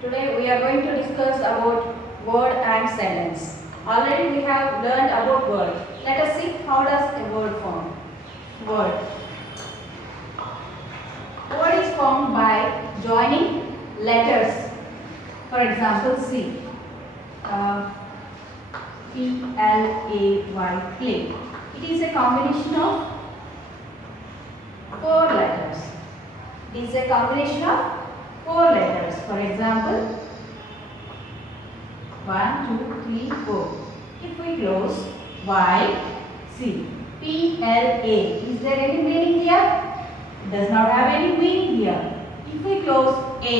Today we are going to discuss about word and sentence. Already we have learned about word. Let us see how does a word form. Word. Word is formed by joining letters. For example, C. P-L-A-Y, play. It is a combination of four letters. It is a combination of four letters. For example, 1, 2, 3, 4. If we close Y, C, P, L, A. Is there any meaning here? It does not have any meaning here. If we close A,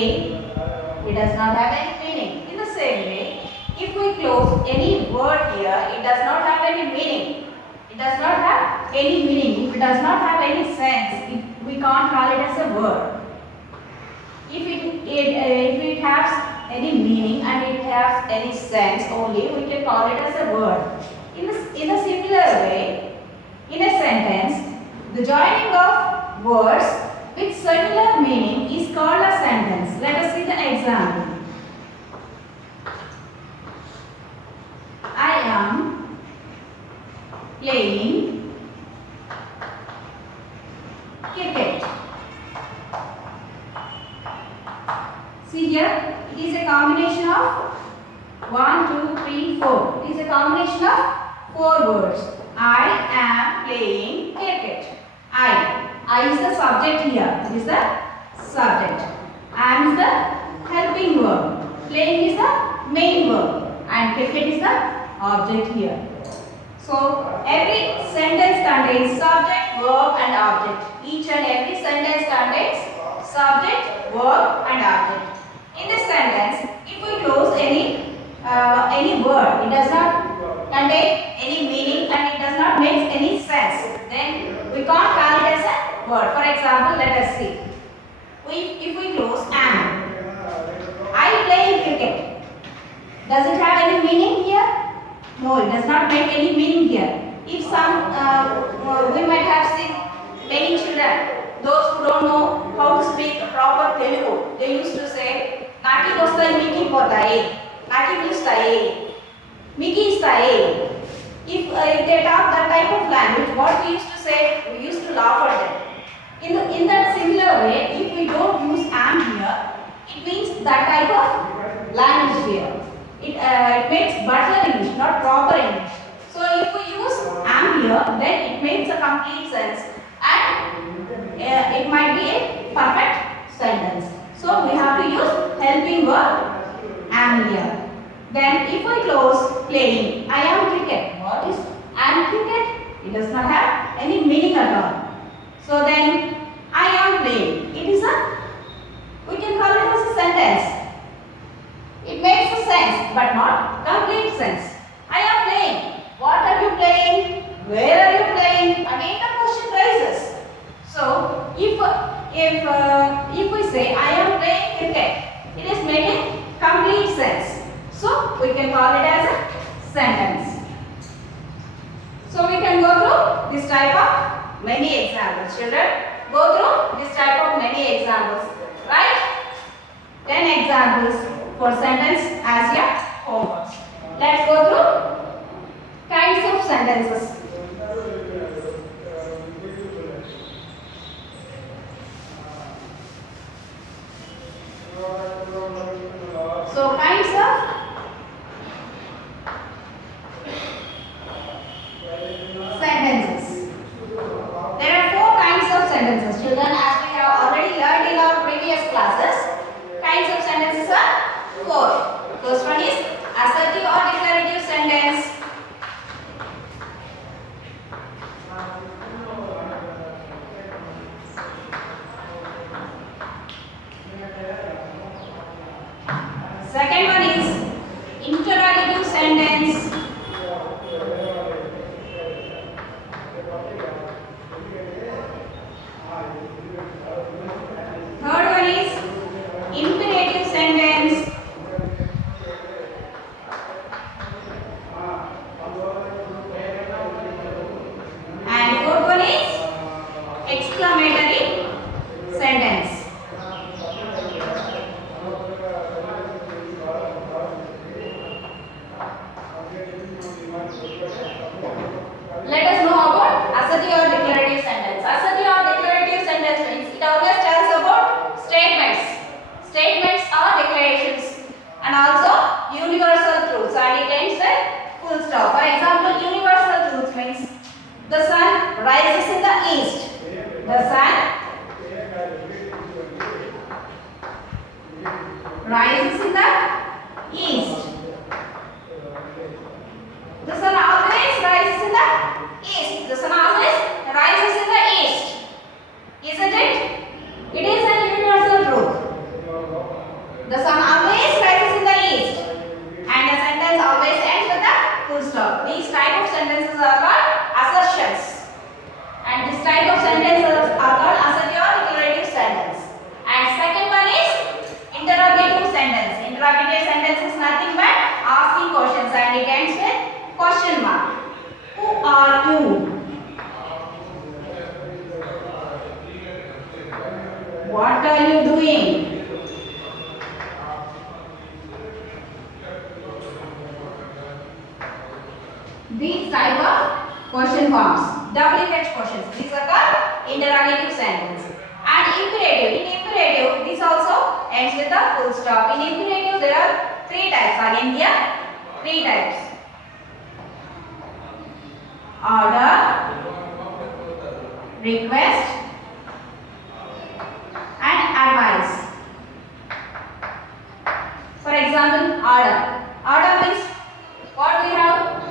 it does not have any meaning. In the same way, if we close any word here, it does not have any meaning. It does not have any meaning. If it does not have any sense, we can't call it as a word. If it has any meaning and it has any sense only, we can call it as a word. In a similar way, in a sentence, the joining of words with similar meaning is called a sentence. Let us see the example. I am playing cricket. See here, it is a combination of 1, 2, 3, 4. It is a combination of four words. I am playing cricket. I is the subject here. It is the subject. Am is the helping verb. Playing is the main verb. And cricket is the object here. So, every sentence contains subject, verb and object. Each and every sentence contains subject, verb and object. In this sentence, if we close any word, it does not contain any meaning and it does not make any sense, then we can't call it as a word. For example, let us see. If we close am, I play cricket. Does it have any meaning here? No, it does not make any meaning here. If we might have seen many children, those who don't know how to speak proper Telugu, they used to say, Naki kosta Miki potaye, Naki pistaye, Miki istaye. If they talk that type of language, what we used to say, we used to laugh at them. In that similar way, if we don't use am here, it means that type of language here. It makes butler English, not proper English. So if we use am here, then it makes a complete sense and it might be a perfect sentence. So we have to use helping verb am here. Then if we close playing, I am cricket. What is am cricket? It does not have any meaning at all. So then I am playing. We can call it as a sentence. It makes a sense but not complete sense. I am playing. What are you playing? Where are you playing? Again the question rises. So if we say I am playing cricket, it is making complete sense. So we can call it as a sentence. So we can go through this type of many examples. Children, go through this type of many examples. Right? 10 examples for sentence as your homework. Let's go through kinds of sentences. So kinds of sentences. There are four kinds of sentences. Children, as we have already learned in our previous classes, kinds of sentences are four. First one is assertive or declarative sentence. Second one is interrogative sentence. Third one is imperative sentence. And fourth one is exclamatory sentence. statements or declarations, and also universal truths, and it ends with full stop. For example, universal truth means the sun rises in the east. The sun rises in the east. The sun always rises in the east. The sun always rises in the east. Isn't it? It is a universal truth. The sun always rises in the east. And the sentence always ends with a full stop. These type of sentences are called assertions. And this type of sentences are called assertive or declarative sentence. And second one is interrogative sentence. Interrogative sentence is nothing but asking questions, and it ends with question mark. Who are you? What are you doing? These type of question forms, WH questions, these are called interrogative sentence. And imperative, in imperative this also ends with a full stop. In imperative there are three types. Again here three types: order, request, and advice. For example, order. Order means what we have.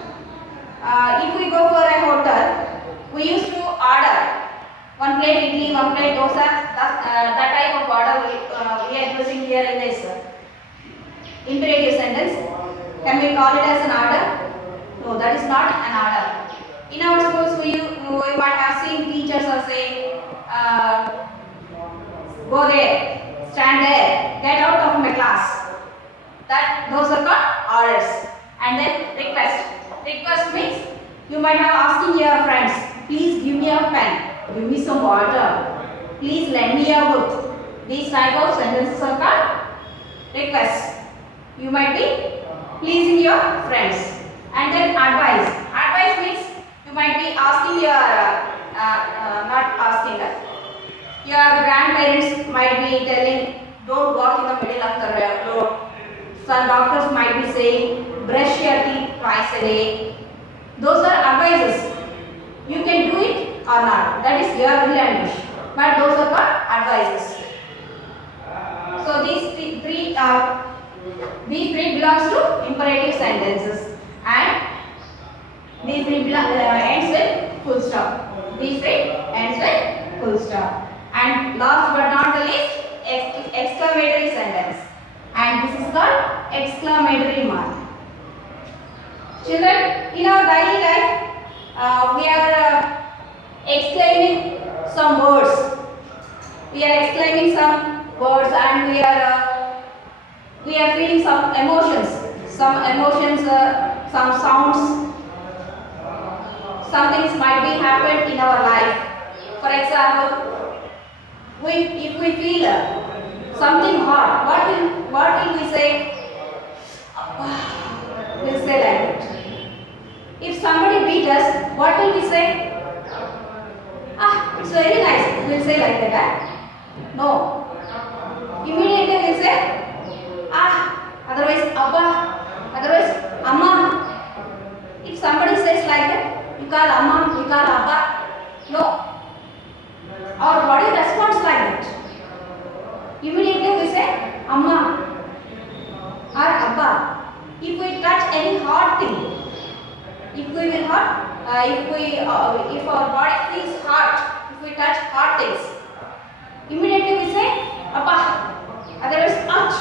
If we go for a hotel, we used to order one plate idli, one plate dosa. That type of order we are using here in this imperative sentence. Can we call it as an order? No, that is not an order. In our schools, we might have seen teachers are saying, go there, stand there, get out of my class. Those are called orders. And then request. Request means you might have asking your friends, please give me a pen, give me some water, please lend me a book. These type of sentences are called requests. You might be pleasing your friends. And then advice. Advice means you might be asking your, your grandparents might be telling, don't walk in the middle of the road. Some doctors might be saying, brush your teeth twice a day. Those are advices. You can do it or not. That is your will and wish. But those are called advices. So these three belongs to imperative sentences, and these three ends with full stop. These three ends with full stop. And last but not the least, exclamatory sentence. And this is called exclamatory mark. Children, in our daily life, we are exclaiming some words. We are exclaiming some words, and we are feeling some emotions. Some sounds. Some things might be happened in our life. For example, if we feel something hot, what will we say? We'll say like that. If somebody beat us, what will we say? It's very nice. We'll say like that. No. Immediately we'll say, otherwise Abba, otherwise Amma. If somebody says like that, you call Amma, you call Abba. No. Our body responds like that. Immediately we say Amma or Abba. If we touch any hot thing, if our body feels hot, if we touch hot things, immediately we say Abba, otherwise ouch.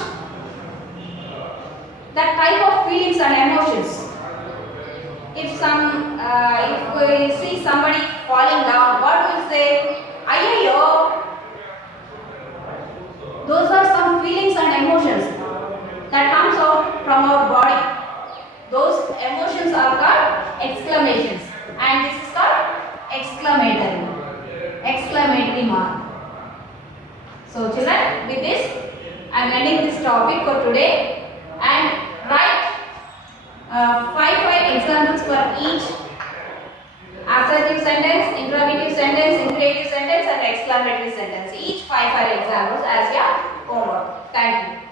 That type of feelings and emotions. If we see somebody falling down, what we say? Ayyo. Those are some feelings and emotions that comes out from our body. Those emotions are called exclamations, and this is called exclamatory mark. So children, with this I am ending this topic for today, and write 5 examples for each assertive sentence, interrogative sentence, imperative sentence, and exclamatory sentence. Each 5 examples as your homework. Thank you.